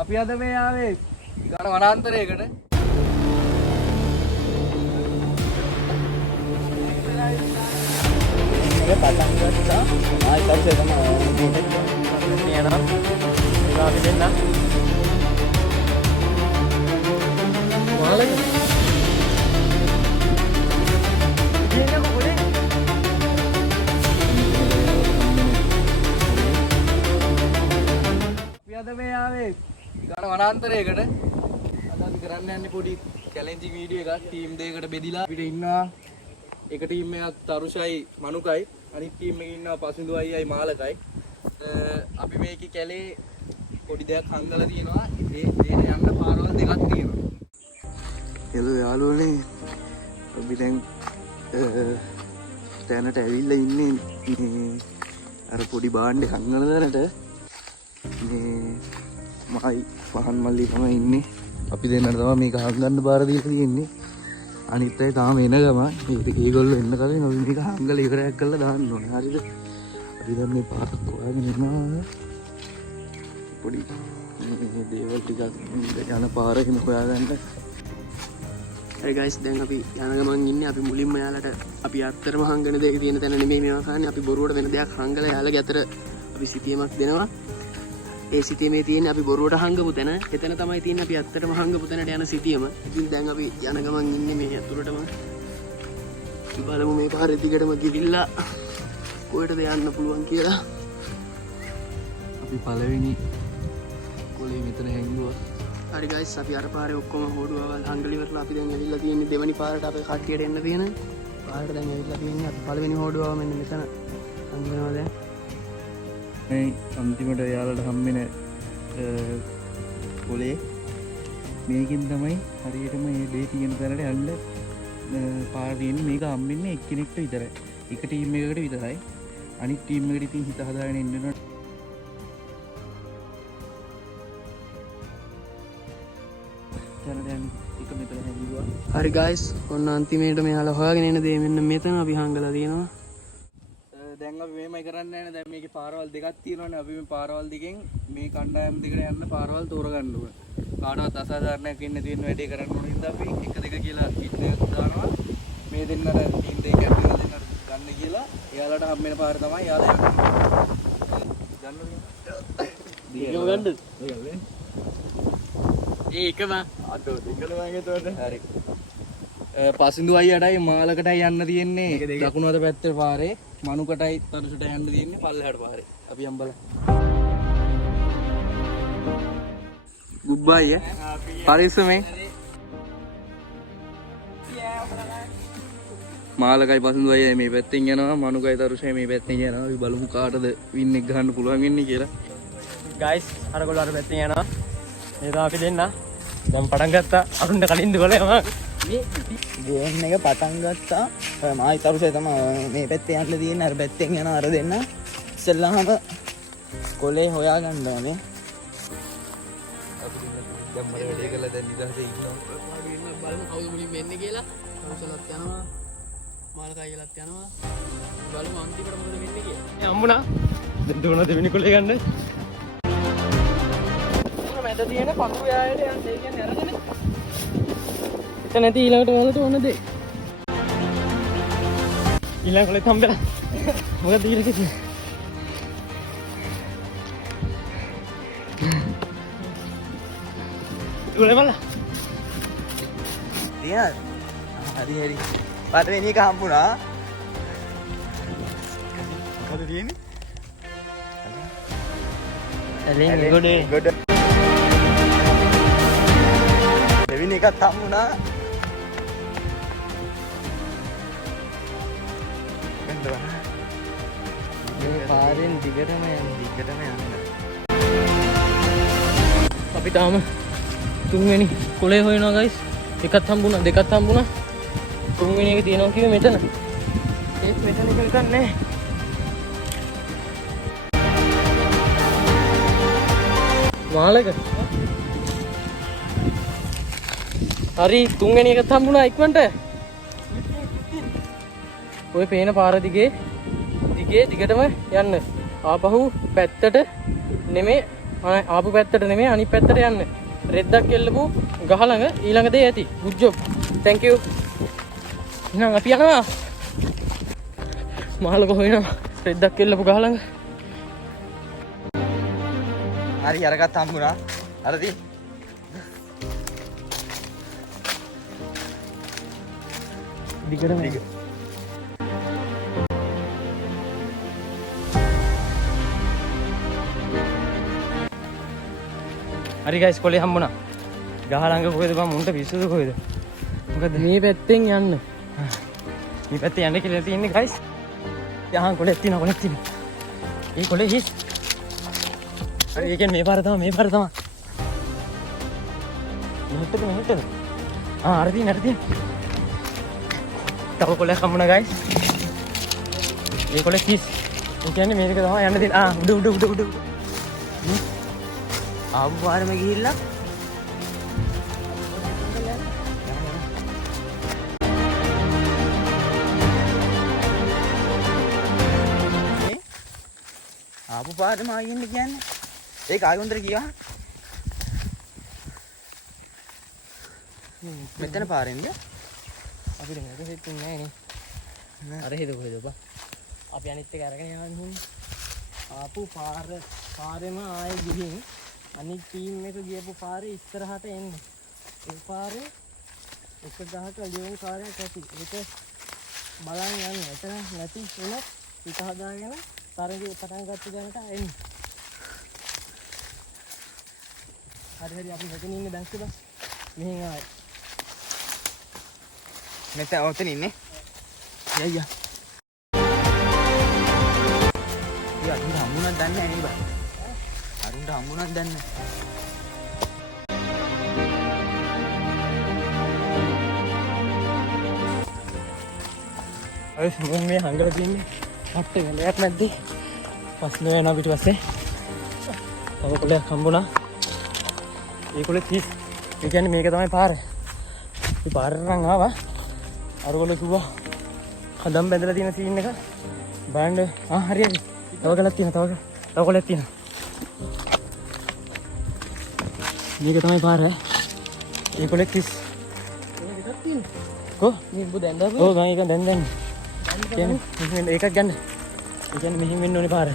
අපි අද මේ ආවේ ගාන වනාන්තරයකට. මේක පටන් ගත්තා. ආයි පස්සේ තමයි යනවා. ඒක අපි දෙන්න. මාළක. ඉන්නේ කොහොමද? අපි අද මේ ආවේ ගාන වනාන්තරයකට. අද අපි කරන්න යන්නේ පොඩි චැලෙන්ජින් වීඩියෝ එකක් ටීම් දෙකකට බෙදිලා. අපිට ඉන්නවා එක ටීම් එකක් තරුෂයි මනුකයි, අනිත් ටීම් එකේ ඉන්නවා පසින්දු අයියයි මාළකයි. අපි මේකේ කැලේ පොඩි දෙයක් හංගලා තියෙනවා. ඒ දෙයට යන්න පාරවල් දෙකක් තියෙනවා. හෙලෝ යාළුවනේ, අපි දැන් තැනට ඇවිල්ලා ඉන්නේ මේ අර පොඩි බාණ්ඩේ හංගන තැනට. මේ මයි පහන් මල්ලි තමයි ඉන්නේ. අපි දෙන්නට තමයි මේක හංගන්න බාර දීලා තියෙන්නේ. අනිත් අය තාම එන ගම ඒගොල්ලෝ එන්න කලින් අපි මේක හංගලා ඉවරයක් කරලා දාන්න ඕනේ. හරිද? අපි දැන් මේ පාරක් හොයාගෙන යනවා. පොඩි මේ දේවල් ටිකක් යන පාර එහෙම හොයාගන්න. හරි ගයිස්, දැන් අපි යන ගමන් ඉන්නේ. අපි මුලින්ම යාලට අපි අත්තරම හංගන දෙයක තියෙන තැන නෙමෙයි මේවා කන්නේ. අපි බොරුවට වෙන දෙයක් හංගලා යාලගේ අතර අපි සිතියමක් දෙනවා. ඒ සිතියමේ තියෙන අපි බොරුවට හංගපු තැන, එතන තමයි තියෙන්නේ අපි අත්තරම හංගපු තැනට යන සිතියම. ඉතින් දැන් අපි යන ගමන් ඉන්නේ මේ අතුරටම. අපි බලමු මේ පාරේ දිගටම ගිහිල්ලා කොහෙටද යන්න පුළුවන් කියලා. අපි පළවෙනි පොලේ මෙතන හැංගුවා. හරි ගයිස්, අපි අර පාරේ ඔක්කොම හොඩුවවල් හංගලි ඉවරලා අපි දැන් ඇවිල්ලා තියෙන්නේ දෙවනි පාරට. අපේ කට්ටියට එන්න තියෙන පාරට දැන් ඇවිල්ලා තියෙන්නේ. අපි පළවෙනි හොඩුවව මෙන්න මෙතන හංගනවා දැන්. මේ අන්තිමට යාලට හම්බෙන පොලේ මේකින් තමයි හරියටම මේ දේ තියෙන තැනට යන්න පාර තියෙන්නේ. මේක හම්බෙන්නේ එක්කෙනෙක්ට විතරයි. එක ටීම් එකකට විතරයි. අනිත් ටීම් එකට ඉතින් හිත හදාගෙන ඉන්න වෙනවා. දැන් එක මෙතන හැංගුවා. හරි ගයිස්, ඔන්න අන්තිමේට මෙයාලා හොයාගෙන එන දේ මෙන්න මෙතන අපි හංගලා තියෙනවා. දැන් අපි මේමයි කරන්න යන්නේ. දැන් මේකේ පාරවල් දෙකක් තියෙනවානේ. අපි මේ පාරවල් දෙකෙන් මේ කණ්ඩායම් දෙකට යන්න පාරවල් තෝරගන්න ඕනේ. කාටවත් අසාධාරණයක් ඉන්න තියෙන වැඩේ කරන්න ඕන හින්දා අපි 1 2 කියලා පිට දානවා. මේ දෙන්නට ටීම් දෙක කැප්ටන් දෙන්නට ගන්න කියලා. එයාලට හම්බෙන පාර තමයි යාලා යන්නේ. ගන්න. ඒකම අතෝ දෙකල වගේ තෝරද. හරි. පසින්දු අයියටයි මාළකටයි යන්න තියෙන්නේ දකුණු අත පැත්තේ පාරේ. මනුකටයි තරුෂට යන්න තියෙන්නේ පල්ලෙහාට පාරේ. අපි යම් බලමු. ගුඩ්බයි පරිස්සමෙන්. මාළකයි පසින්දු අයියයි මේ පැත්තෙන් යනවා. මනුකයි තරුෂයි මේ පැත්තෙන් යනවා. අපි බලමු කාටද වින් එක ගන්න පුළුවන් වෙන්නේ කියලා. ගයිස්, අරගොල්ලෝ අර පැත්තෙන් යනවා. ඒක අපි දෙන්න දැන් පටන් ගත්තා. අරුන්ට කලින්ද ගොලේම ගේම් එක පටන් ගත්තා. මායි තරුසේ තමයි මේ පැත්තේ යන්න තියෙන්නේ. අර පැත්තෙන් යන අර දෙන්න ඉස්සෙල්ලාම කොලේ හොයාගන්න ඕනේ. අපි දැන් මම වැඩේ කරලා දැන් නිදහසේ ඉන්නවා. බලමු කවුද මුලින්ම එන්නේ කියලා. තරුසලත් යනවා, මාළකයිලත් යනවා. බලමු අන්තිමට මොකද වෙන්නේ කියලා. හම්බුණා. දැන් දුවන දෙවෙනි කොලේ ගන්න. මැද තියෙන පංගු යායට යන්න. ඒ කියන්නේ අරගෙන එතන නැති ඊළඟට වලට ඕන දේ. ඊළඟ කොලේ හම්බෙලා. මොකද ඊළඟ කිව්වේ? ගොලේ මල්ලා. තියන. හරි. පළවෙනි එක හම්බුණා. මොකද තියෙන්නේ? ඇලෙන් ගොඩේ. ගොඩ. දෙවෙනි එකත් හම්බුණා. මේ පාරෙන් දිගටම යන්න. අපි තාම තුන්වෙනි කොලේ හොයනවා ගයිස්. එකක් හම්බුණා, දෙකක් හම්බුණා. තුන්වෙනි එක තියෙනවා කිව්වේ මෙතන. ඒත් මෙතන එක විතර නෑ. මාළක. හරි, තුන්වෙනි එකත් හම්බුණා ඉක්මනට. ඔය පේන පාර දිගේ දිගටම යන්න. ආපහු පැත්තට නෙමෙයි ආපු පැත්තට නෙමෙයි අනිත් පැත්තට යන්න. රෙද්දක් එල්ලපු ගහ ළඟ ඊළඟ දේ ඇති. good job. thank you. එහෙනම් අපි යනවා. මහල කොහොිනා රෙද්දක් එල්ලපු ගහ ළඟ. හරි අරකට හම්බුණා. හරිද? දිගටම හරි ගයිස් කොලේ හම්බුණා. ගහ ළඟ කොහෙද බං මුන්ට පිස්සුද කොහෙද? මොකද මේ පැත්තෙන් යන්න. මේ පැත්තේ යන්න කියලා තියෙන්නේ ගයිස්. යහන් කොලේ තියෙනවා. ඒ කොලේ හිස්. හරි ඒ කියන්නේ මේ පාර තමයි. මෙහෙට. හරි. තව කොලයක් හම්බුණා ගයිස්. ඒ කොලේ හිස්. ඒ කියන්නේ මේක තමයි යන්න දෙන්න. උඩ. ආපු පාරම ගිහිල්ලා ආපු පාරම ආයෙන්න කියන්නේ ඒක ආයෙ ගියා මෙතන පාරෙන්ද අපිට මේක හිතුන්නේ නැහැ නේ. අර හෙද කොහෙද බා. අපි අනිත් එක අරගෙන යන්නේ. ආපු පාරෙම ආයෙ ගිහින් අනිත් ටීම් එක ගියපු පාරේ ඉස්සරහට එන්නේ. ඒ පාරේ එක ගහක ලියුම් කාර්යයක් ඇති. ඒක බලන් යන්න. එතන නැති වුණොත් පිට හදාගෙන තරගේ පටන් ගත්ත දැනට එන්නේ. හරි අපි මෙතන ඉන්නේ දැක්කද? මෙහෙන් ආයි. මෙතන ඔතන ඉන්නේ. යයියා. යා අරුණ හම්බුණක් දන්නේ නැහැ නේ බා. අරුණට හම්බුණක් දන්නේ නැහැ. අය මේ හංගලා තින්නේ මට්ටේ වෙලයක් නැද්දි. පස්සේ වෙනවා පිටිපස්සේ. තව කොලයක් හම්බුණා. ඒ කොලේ 30. ඒ කියන්නේ මේක තමයි පාර. මේ පාරට නම් ආවා. අරගොල්ලෝ කිව්වා හදම් බැඳලා තියෙන සීන් එක බලන්න. හරියට. තව ගලක් තියෙනවා. තව කොලයක් තියෙනවා. මේක තමයි පාර. ඒ කොලේ 30. මේකක් තියෙනවා. කො? මේ උඹ දැන් දාපු? ඔව් මම ඒක දැන් දැන්. කියන්නේ ඒකක් ගන්න. ඒ කියන්නේ මෙහින් වෙන්න ඕනේ පාර.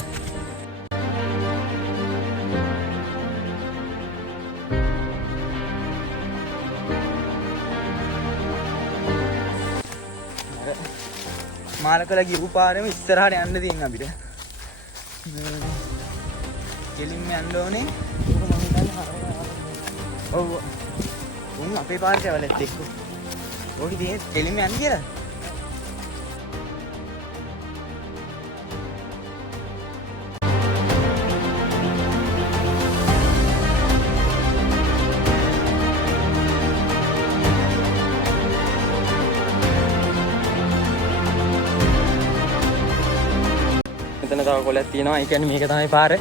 මාලකල ගිහපු පාරෙම ඉස්සරහට යන්න තියෙන අපිට. කෙලින්ම යන්න ඕනේ. ඔව්. උන් අපේ පාරට වලත් එක්ක. ඔකි තියෙන්නේ කෙලින්ම යන්න කියලා. මෙතන තව කොලයක් තියෙනවා. ඒ කියන්නේ මේක තමයි පාර.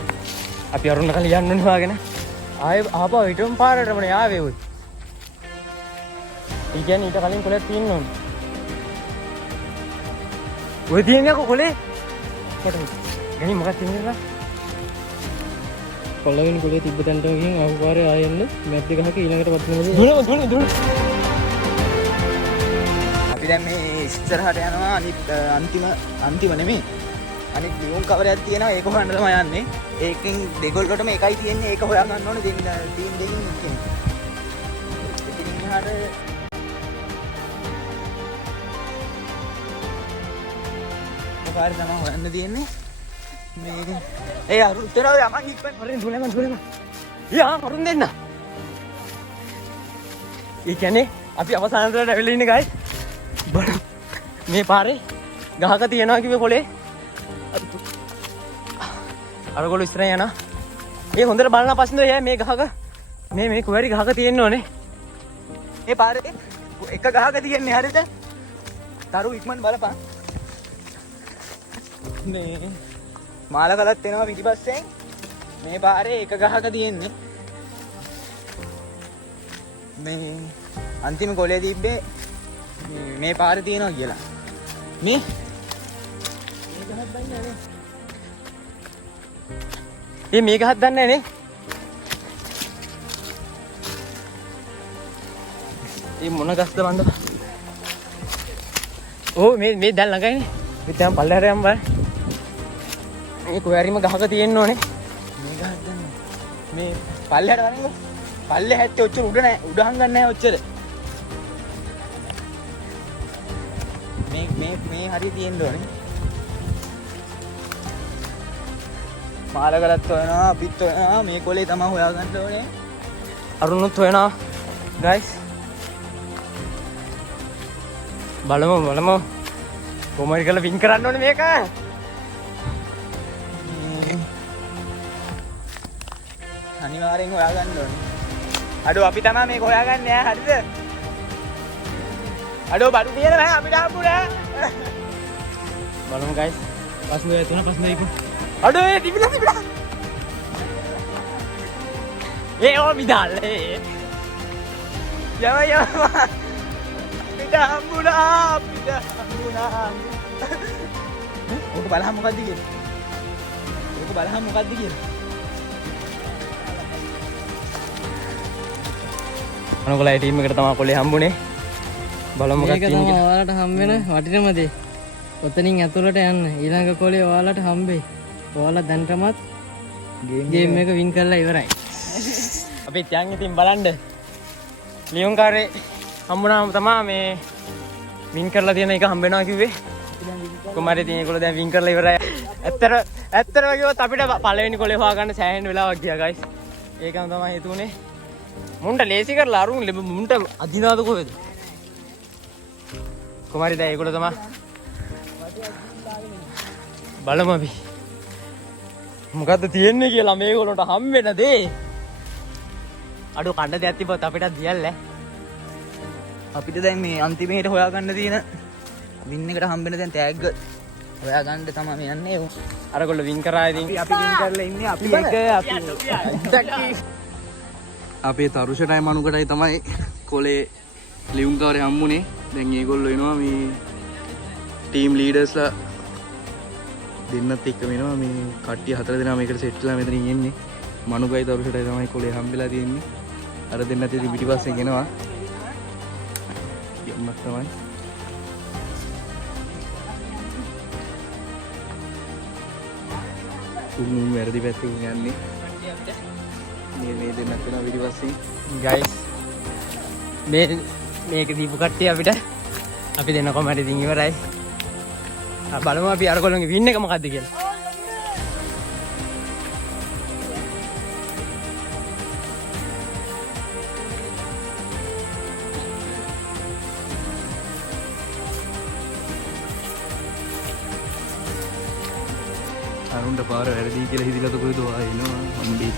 අපි අරුණ කලිය යන්න ඕනේ වාගෙන. ආයෙ ආපහු ඊටම පාරටම නේ ආවේ ඔය. ඒ කියන්නේ ඊට කලින් කොලයක් තියෙන්න ඕනේ. ඔය තියෙන්නේ කොලේ? කොට. ගනි මොකක්ද තියෙන්නේ? කොල්ලගෙන කොලේ තිබ්බ තැනට ගිහින් ආපු පාරේ ආයෙ යන්න මැප් එක ගහක ඊළඟට වදිනවද? දුන්න. අපි දැන් මේ ඉස්සරහට යනවා අන්තිම නෙමෙයි. අනිත් ලියුම් කවරයක් තියෙනවා ඒක හොයන්න තමයි යන්නේ. ඒකෙන් දෙගොල්ලටම එකයි තියෙන්නේ. ඒක හොයා ගන්න ඕනේ ටීම් දෙකකින් ඉන්නේ. ඉතින් ඉහාට පාර තමයි හොයන්න තියෙන්නේ. මේක ඒ අරුත් වෙනවා යමන් ඉක්මන් හරින් දුලම. යා අරුන් දෙන්න. ඒ කියන්නේ අපි අවසානට ඇවිල්ලා ඉන්නේ ගයිස්. බලන්න මේ පාරේ ගහක තියනවා කිව්වේ කොලේ. අරගොල්ලෝ ඉස්සරහ යනවා. ඒ හොඳට බලන පස්සේ නෝ මේ ගහක මේ කුවරි ගහක තියෙන්න ඕනේ. ඒ පාරේ එක ගහක තියෙන්නේ හරිද? තරු ඉක්මන් බලපන්. මේ මාලකලත් එනවා පිටිපස්සෙන්. මේ පාරේ එක ගහක තියෙන්නේ. මේ අන්තිම කොලේ තිබ්බේ මේ පාරේ තියෙනවා කියලා. මේ ගහක් දන්නේ නැහැ නේ. මේ මොන ගස්ද බන්ද? ඕ මේ දැන් ළඟයිනේ. මේ දැන් පල්ලෙහාට යන්න බෑ. මේ කොහරිම ගහක තියෙන්න ඕනේ. මේ ගහක් ගන්න. මේ පල්ලෙහාට වරෙන්කෝ. පල්ලෙහා හැත්තේ ඔච්චර උඩ නැහැ. උඩ හංගන්නේ නැහැ ඔච්චර. මේ හරිය තියෙන්න ඕනේ. මාලකලත් හොයනවා, අපිත් හොයනවා. මේ කොලේ තමයි හොයාගන්න ඕනේ. අරුණුත් හොයනවා. guys. බලමු. කොහොමද කියලා වින් කරන්න ඕනේ මේක. අනිවාර්යෙන් හොයාගන්න ඕනේ. අඩෝ අපි තමයි මේක හොයාගන්නේ ඈ හරිද? අඩෝ බඩු පියන බෑ අපිට හම්බුනේ. බලමු guys. පස්සේ තුන පස්සේ ඉක්කෝ. අඩෝ ඒ තිබිලා. ඒ ඕ මිදාල්ලේ. යම අපිට හම්බුණා. ඕක බලහන් මොකද්ද කියන්නේ? අනකොලයි ටීම් එකට තමයි කොලේ හම්බුනේ. බලමු මොකක්ද මේක තමයි ඔයාලට හම්බ වෙන වටිනම දේ. ඔතනින් ඇතුළට යන්න. ඊළඟ කොලේ ඔයාලට හම්බෙයි. ඔයාලා දැන්ටමත් ගේම් එක වින් කරලා ඉවරයි. අපි යන් ඉතින් බලන්න. ලියුම් කාර්යේ හම්බුනාම තමයි මේ වින් කරලා තියෙන එක හම්බ වෙනවා කිව්වේ. කොමාරේ තියෙන ඒගොල්ලෝ දැන් වින් කරලා ඉවරයි. ඇත්තටම කිව්වොත් අපිට පළවෙනි කොලේ හොයාගන්න සෑහෙන වෙලාවක් ගියා guys. ඒකම තමයි හේතුනේ. මුන්ට ලේසි කරලා අරුන් මුන්ට අදිනාද කොහෙද? කොමාරේ දැන් ඒගොල්ලෝ තමයි බලමු අපි. මොකද්ද තියෙන්නේ කියලා මේගොල්ලන්ට හම් වෙන දේ. අඩු කණ්ඩ දෙයක් තිබ්බත් අපිටත් දියල්ලා. අපිට දැන් මේ අන්තිමේට හොයාගන්න තියෙන වින් එකට හම්බෙන දැන් ටැග් හොයාගන්න තමයි මේ යන්නේ. අරගොල්ලෝ වින් කරා ඉතින් අපි වින් කරලා ඉන්නේ අපි එක අපේ තරුෂටයි මනුකටයි තමයි කොලේ ලියුම් කවරේ හම්බුනේ. දැන් ඒගොල්ලෝ එනවා මේ ටීම් ලීඩර්ස්ලා දෙන්නත් එක්ක වෙනවා. මේ කට්ටිය 4 දෙනා මේකට සෙට් වෙලා මෙතනින් එන්නේ. මනුගයි තරුෂටයි තමයි කොලේ හම්බෙලා තියෙන්නේ. අර දෙන්නත් ඉතින් පිටිපස්සෙන් එනවා. යම්මත් තමයි. වැරදි පැත්තකින් යන්නේ. මේ දෙන්නත් වෙනවා පිටිපස්සෙන්. guys මේක දීපු කට්ටිය අපිට අපි දෙන්න කොමඩ ඉතින් ඉවරයි. බලමු අපි අරගොල්ලන්ගේ වින් එක මොකද්ද කියලා. අරුන්ට පාර වැරදි කියලා හිතලා તો කොයිද ආයෙනවා අම්බේ.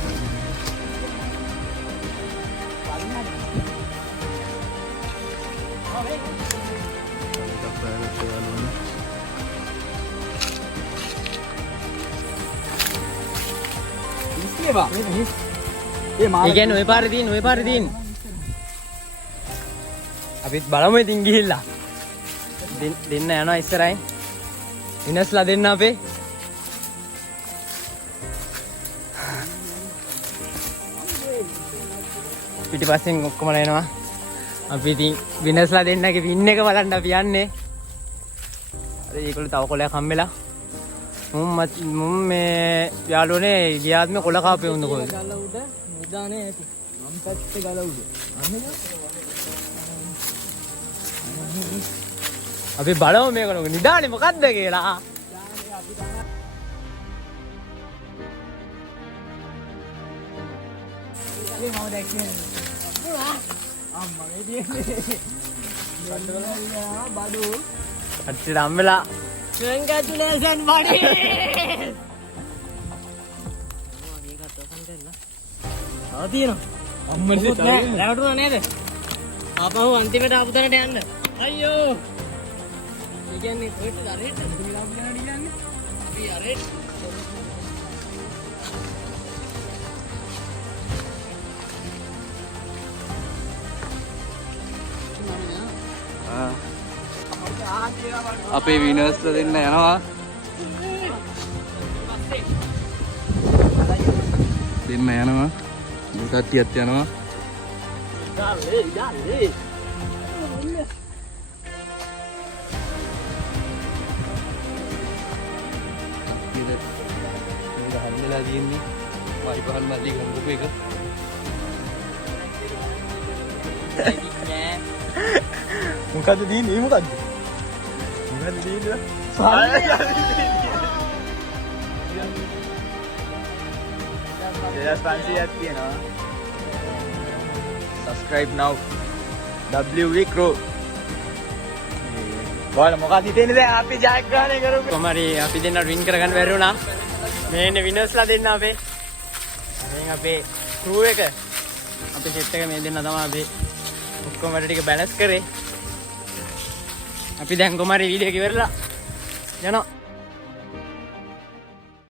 ඒ කියන්නේ ඔය පාරේ තියෙන අපිත් බලමු ඉතින් ගිහිල්ලා දෙන්න යනවා ඉස්සරහින් විනස්ලා දෙන්න අපේ පිටිපස්සෙන් ඔක්කොම එනවා. අපි ඉතින් විනස්ලා දෙන්නගේ වින් එක බලන්න අපි යන්නේ. අර ඒගොල්ලෝ තව කොලයක් හම්බෙලා මුම් මේ යාළුවනේ ගියාත්ම කොල කාපේ වුණ කොහෙද? ගල උඩ නිදානේ ඇති. මම පැත්තේ ගල උඩ. අපි බලමු මේක නිදානේ මොකද්ද කියලා. මම දැක්කේ අම්මා මේ දින්නේ බඩු අච්චර හම්බෙලා congratulations buddy රැවටුණා නේද? ආපහු අන්තිමට ආපු තැනට යන්න. අයියෝ. ඒ කියන්නේ කොහෙටද අරහෙට? මෙලා යන්න කියන්නේ. අපි අරහෙට. අපේ විනර්ස් දෙන්න යනවා. දෙන්න යනවා. මේ කට්ටියත් යනවා. වෙලා තියෙන්නේ මයි පහන් මල්ලි ගංගපු එක මොකද දීන්නේ මොකද්ද මොකද දීන්නේ 2500ක් තියෙනවා subscribe now WV Crow ඔයාලා මොකක්ද හිතන්නේ දැන් අපි ජයග්‍රහණය කරමු කොහමරි අපි දෙන්නට වින් කරගන්න බැරි වුණා මේ ඉන්නේ විනර්ස්ලා දෙන්න අපේ දැන් අපේ ක්‍රූ එක අපේ සෙට් එක මේ දෙන්න තමයි අපි ඔක්කොම වැඩ ටික බැලන්ස් කරේ අපි දැන් කොහමරි වීඩියෝ එක ඉවරලා යනවා